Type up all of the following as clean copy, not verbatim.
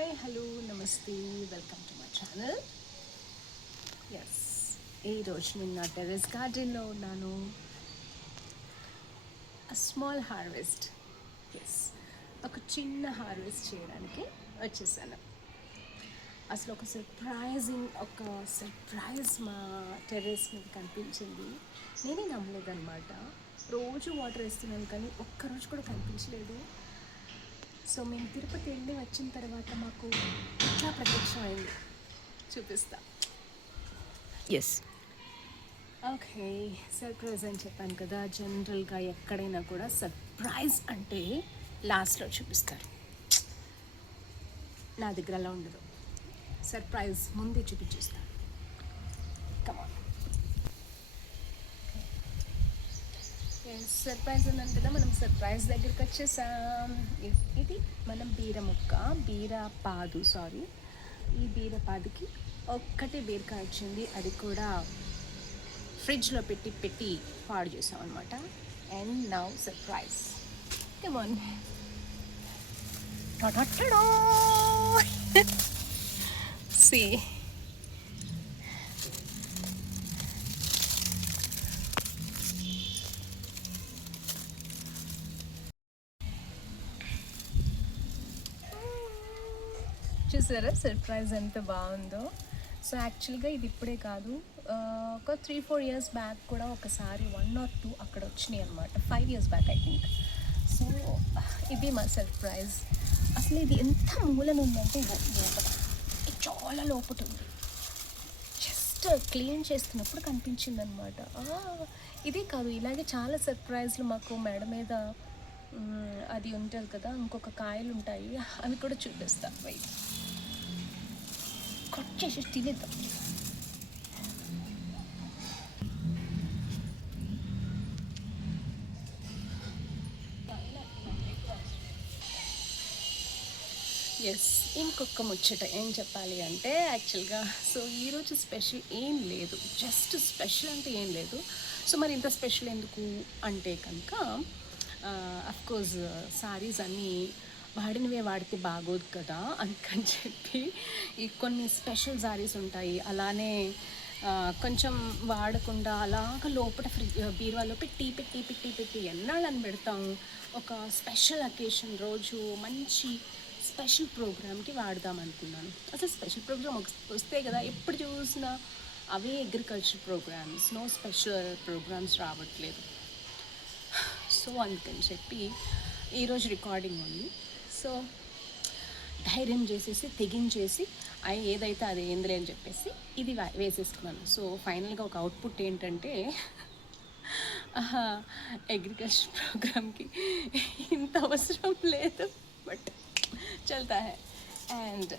Hi hello నమస్తే welcome to my channel. Yes, ఈరోజు నేను నా టెర్రస్ గార్డెన్లో ఉన్నాను. స్మాల్ హార్వెస్ట్, ఎస్, ఒక చిన్న హార్వెస్ట్ చేయడానికి వచ్చేసాను. అసలు ఒక సర్ప్రైజ్ మా టెర్రస్ మీద కనిపించింది. నేనే నమ్మలేదన్నమాట. రోజు వాటర్ వేస్తున్నాను కానీ ఒక్కరోజు కూడా కనిపించలేదు. సో మేము తిరుపతి వెళ్ళి వచ్చిన తర్వాత మాకు ఇట్లా ప్రత్యక్షమైంది. చూపిస్తా. ఎస్, ఓకే, సర్ప్రైజ్ అని చెప్పాను కదా. జనరల్గా ఎక్కడైనా కూడా సర్ప్రైజ్ అంటే లాస్ట్లో చూపిస్తారు. నా దగ్గర అలా ఉండదు. సర్ప్రైజ్ ముందే చూపించేస్తాను. కమాన్. సర్ప్రైజ్ అన్నాను కదా, మనం సర్ప్రైజ్ దగ్గరికి వచ్చేసాం. ఇది మనం ఈ బీరపాదుకి ఒక్కటే బీరకాయ వచ్చింది. అది కూడా ఫ్రిడ్జ్లో పెట్టి పాడు చేసాం అనమాట. And now surprise. Come on. See, చూసారా సర్ప్రైజ్ ఎంత బాగుందో. సో యాక్చువల్గా ఇది ఇప్పుడే కాదు, ఒక 3-4 years బ్యాక్ కూడా ఒకసారి 1 or 2 అక్కడ వచ్చినాయి అనమాట. 5 years back I think. So ఇది మా సర్ప్రైజ్. అసలు ఇది ఎంత మూలన ఉందంటే లోపల, చాలా లోపల ఉంది. జస్ట్ క్లీన్ చేస్తున్నప్పుడు కనిపించింది అనమాట. ఇదే కాదు, ఇలాగే చాలా సర్ప్రైజ్లు మాకు మెడ మీద అది ఉంటుంది కదా, ఇంకొక కాయలు ఉంటాయి, అవి కూడా చూపిస్తా. వెయిట్, కట్ చేసి తినేద్దాం. ఎస్, ఇంకొక ముచ్చట ఏం చెప్పాలి అంటే, యాక్చువల్గా సో ఈరోజు స్పెషల్ ఏం లేదు. జస్ట్ స్పెషల్ అంటే ఏం లేదు. సో మరి ఇంత స్పెషల్ ఎందుకు అంటే కనుక, అఫ్కోర్స్ సారీస్ అన్నీ వాడినవే వాడితే బాగోదు కదా, అందుకని చెప్పి ఈ కొన్ని స్పెషల్ సారీస్ ఉంటాయి. అలానే కొంచెం వాడకుండా అలాగ లోపల బీరువాలో పెట్టి ఎన్నాళ్ళని పెడతాం. ఒక స్పెషల్ అకేషన్ రోజు మంచి స్పెషల్ ప్రోగ్రామ్కి వాడదాం అనుకున్నాను. అసలు స్పెషల్ ప్రోగ్రామ్ వస్తే కదా, ఎప్పుడు చూసినా అవే agriculture programmes, no special programmes రావట్లేదు. సో అందుకని చెప్పి ఈరోజు రికార్డింగ్ ఉంది. సో ధైర్యం చేసేసి తెగించేసి ఏదైతే అది ఏందిలే అని చెప్పేసి ఇది వేసేసుకున్నాను. సో ఫైనల్గా ఒక అవుట్పుట్ ఏంటంటే, అగ్రికల్చర్ ప్రోగ్రామ్కి ఇంత అవసరం లేదు, బట్ చల్తా హై. And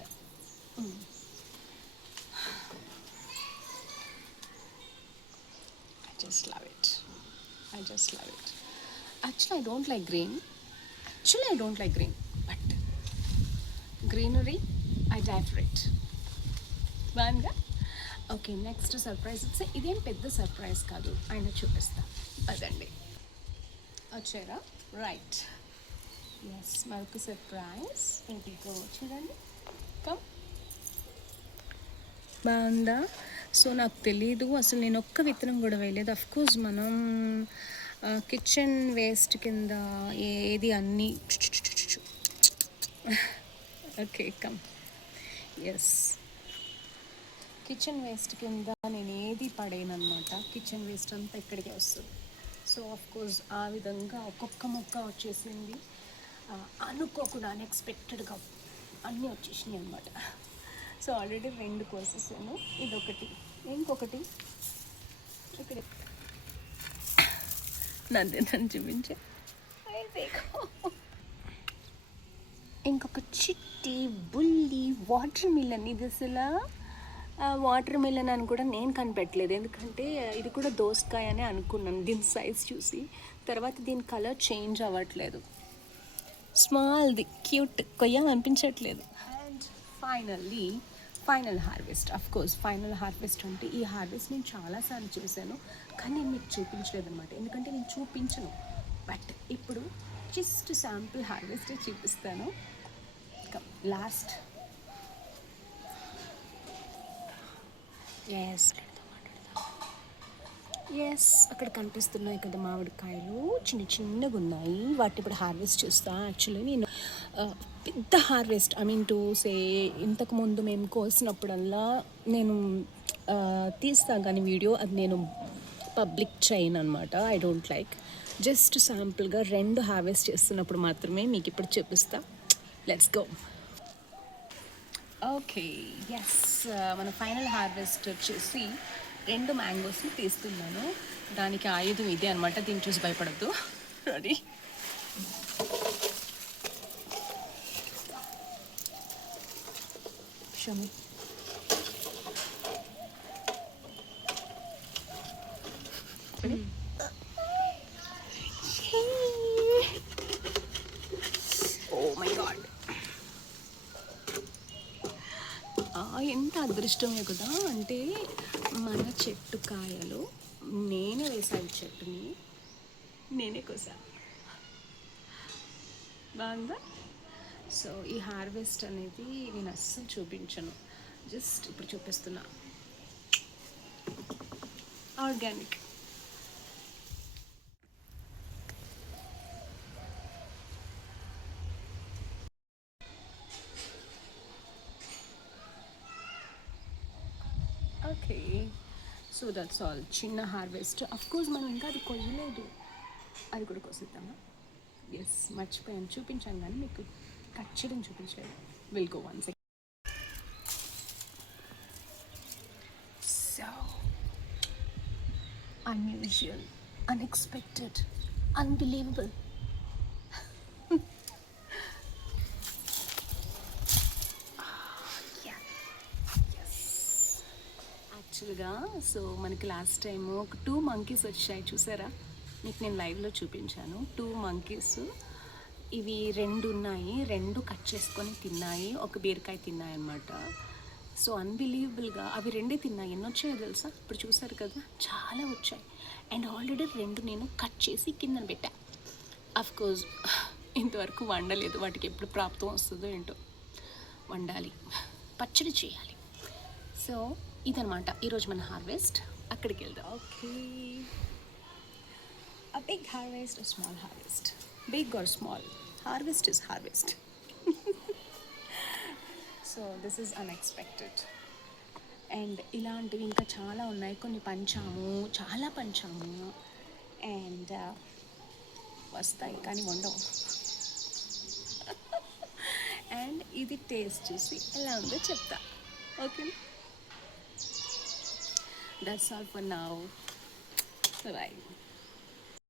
I just love it. Actually, I don't like green. But greenery, I die for it. బాగా. ఓకే, నెక్స్ట్ సర్ప్రైజ్ ఇస్తే ఇదేం పెద్ద సర్ప్రైజ్ కాదు, ఆయన చూపిస్తా. అదండి, వచ్చారా? రైట్. ఎస్, మరొక సర్ప్రైజ్. ఇంటికో చూడండి. కమ్. బాగుందా? సో నాకు తెలీదు, అసలు నేను ఒక్క విత్తనం కూడా వేయలేదు. అఫ్కోర్స్ మనం కిచెన్ వేస్ట్ కింద ఏది అన్నీ. Okay, come. Yes, kitchen waste కింద నేను ఏది పడేను అనమాట. కిచెన్ వేస్ట్ అంతా ఇక్కడికే వస్తుంది. సో ఆఫ్కోర్స్ ఆ విధంగా ఒక్కొక్క మొక్క వచ్చేసింది. అనుకోకుండా అన్ఎక్స్పెక్టెడ్గా అన్నీ వచ్చేసినాయి అనమాట. So already 2 కోసేసాను. ఇదొకటి, ఇంకొకటి ఇక్కడ నన్ను చూపించే. ఇంకొక చిట్టి బుల్లి వాటర్ మిలన్. ఇది అసలు వాటర్ మిలన్ అని కూడా నేను కనిపెట్టలేదు, ఎందుకంటే ఇది కూడా దోసకాయ అని అనుకున్నాను దీని సైజ్ చూసి. తర్వాత దీని కలర్ చేంజ్ అవ్వట్లేదు, స్మాల్ది క్యూట్, కొయ్యాలనిపించట్లేదు. And final harvest. Of course final harvest అంటే ఈ హార్వెస్ట్ నేను చాలాసార్లు చేశాను, కానీ నేను మీకు చూపించలేదు అనమాట, ఎందుకంటే నేను చూపించను. బట్ ఇప్పుడు జస్ట్ శాంపుల్ హార్వెస్ట్ చూపిస్తాను. లాస్ట్ ఎస్ ఎస్ అక్కడ కనిపిస్తున్నాయి కదా మామిడికాయలు, చిన్న చిన్నగా ఉన్నాయి. వాటిని ఇప్పుడు హార్వెస్ట్ చేస్తా. యాక్చువల్లీ నేను ఆ, పెద్ద harvest I mean to say, ఇంతకుముందు మేము కోసినప్పుడల్లా నేను తీస్తాను కానీ వీడియో అది నేను పబ్లిక్ చేయను అనమాట. I don't like. జస్ట్ శాంపుల్గా రెండు హార్వెస్ట్ చేస్తున్నప్పుడు మాత్రమే మీకు ఇప్పుడు చూపిస్తా. Let's go. ఓకే, ఎస్, మన ఫైనల్ హార్వెస్ట్ వచ్చేసి రెండు మ్యాంగోస్ని తీస్తున్నాను. దానికి ఆయుధం ఇదే అనమాట, దీన్ని చూసి భయపడద్దు. Ready. Shami oh my god, ఎంత అదృష్టమే కదా. అంటే మన చెట్టు కాయలు నేనే వేసాను, చెట్టుని నేనే కోసా. బాగుందా? సో ఈ హార్వెస్ట్ అనేది నేను అస్సలు చూపించను, జస్ట్ ఇప్పుడు చూపిస్తున్నా. Organic. Okay, so that's all. చిన్న హార్వెస్ట్. కోర్స్ మనం ఇంకా అది కొయ్యలేదు, అది కూడా కోసిద్దామా? ఎస్, మర్చిపోయాను, చూపించాను కానీ మీకు కట్ చేయడం చూపించలేదు. Will go one second. So unusual, unexpected, unbelievable. యాక్చువల్గా సో మనకి లాస్ట్ టైం ఒక 2 మంకీస్ వచ్చాయి, చూసారా? మీకు నేను లైవ్లో చూపించాను 2 మంకీస్. ఇవి 2 ఉన్నాయి, 2 కట్ చేసుకొని తిన్నాయి, ఒక బీరకాయ తిన్నాయి అన్నమాట. సో అన్బిలీవబుల్గా అవి రెండే తిన్నాయి. ఎన్ని వచ్చాయో తెలుసా? ఇప్పుడు చూసారు కదా, చాలా వచ్చాయి. అండ్ ఆల్రెడీ 2 నేను కట్ చేసి కిందన పెట్టా. కోర్స్ ఇంతవరకు వండలేదు, వాటికి ఎప్పుడు ప్రాప్తం వస్తుందో ఏంటో. వండాలి, పచ్చడి చేయాలి. సో ఇదనమాట ఈరోజు మన హార్వెస్ట్. అక్కడికి వెళ్దాం. Okay, a big harvest, a small harvest. Big or small, harvest is harvest. So this is unexpected. And ఇలాంటివి ఇంకా చాలా ఉన్నాయి. కొన్ని పంచాము, చాలా పంచాము, అండ్ వస్తాయి కానీ వండవు. అండ్ ఇది టేస్ట్ చూసి ఎలా ఉందో చెప్తా. Okay, that's all for now. Bye.